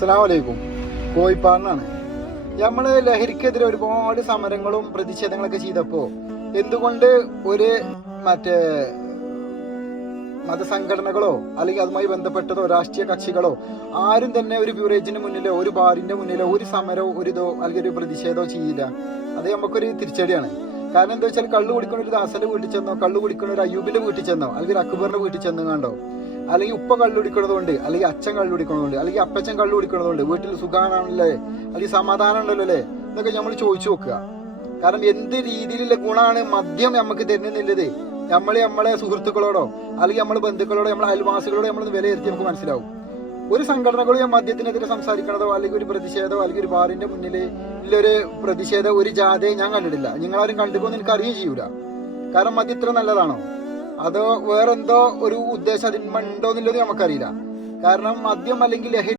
അസ്സലാമു അലൈക്കും. കോഴിപ്പാടിനാണ്. നമ്മള് ലഹരിക്കെതിരെ ഒരുപാട് സമരങ്ങളും പ്രതിഷേധങ്ങളൊക്കെ ചെയ്തപ്പോ എന്തുകൊണ്ട് ഒരു മറ്റേ മതസംഘടനകളോ അല്ലെങ്കിൽ അതുമായി ബന്ധപ്പെട്ടതോ രാഷ്ട്രീയ കക്ഷികളോ ആരും തന്നെ ഒരു ബ്യൂറേജിന് മുന്നിലോ ഒരു ബാറിന്റെ മുന്നിലോ ഒരു സമരമോ ഒരു ഇതോ അല്ലെങ്കിൽ ഒരു പ്രതിഷേധമോ ചെയ്യില്ല? അത് നമുക്കൊരു തിരിച്ചടിയാണ്. കാരണം എന്താ വെച്ചാൽ കള്ളു കുടിക്കുന്ന ഒരു ദാസന്റെ വീട്ടിൽ ചെന്നോ, കള്ളു കുടിക്കുന്ന ഒരു അയ്യൂബിന്റെ വീട്ടിൽ ചെന്നോ, അല്ലെങ്കിൽ ഒരു അക്ബറിന്റെ വീട്ടിൽ ചെന്നോ കണ്ടോ, അല്ലെങ്കിൽ ഉപ്പ കള്ളു കുടിക്കണതുകൊണ്ട്, അല്ലെങ്കിൽ അച്ഛൻ കള്ളു കുടിക്കണതുകൊണ്ട്, അല്ലെങ്കിൽ അപ്പച്ചൻ കള്ളു കുടിക്കണതുകൊണ്ട് വീട്ടിൽ സുഖാണല്ലേ, അല്ലെങ്കിൽ സമാധാനം ഉണ്ടല്ലോ അല്ലേ എന്നൊക്കെ നമ്മൾ ചോദിച്ചു നോക്കുക. കാരണം എന്ത് രീതിയിലുള്ള ഗുണമാണ് മദ്യം നമുക്ക് തരുന്നില്ലത് നമ്മളെ സുഹൃത്തുക്കളോടോ അല്ലെങ്കിൽ നമ്മളെ ബന്ധുക്കളോടോ നമ്മളെ അയൽവാസികളോടോ നമ്മളൊന്ന് വിലയിരുത്തി നമുക്ക് മനസ്സിലാവും. ഒരു സംഘടനകളും മദ്യത്തിനെതിരെ സംസാരിക്കണതോ അല്ലെങ്കിൽ ഒരു പ്രതിഷേധമോ അല്ലെങ്കിൽ ഒരു ബാറിന്റെ മുന്നിൽ ഉള്ളൊരു പ്രതിഷേധം ഒരു ജാഥയെ ഞാൻ കണ്ടിട്ടില്ല. നിങ്ങളാരും കണ്ടുപോകുന്ന എനിക്ക് അറിയുകയും ചെയ്യൂല. കാരണം മദ്യം ഇത്ര നല്ലതാണോ അതോ വേറെന്തോ ഒരു ഉദ്ദേശം അതിന്മണ്ടോ എന്നുള്ളത് നമുക്കറിയില്ല. കാരണം മദ്യം അല്ലെങ്കിൽ ലഹരി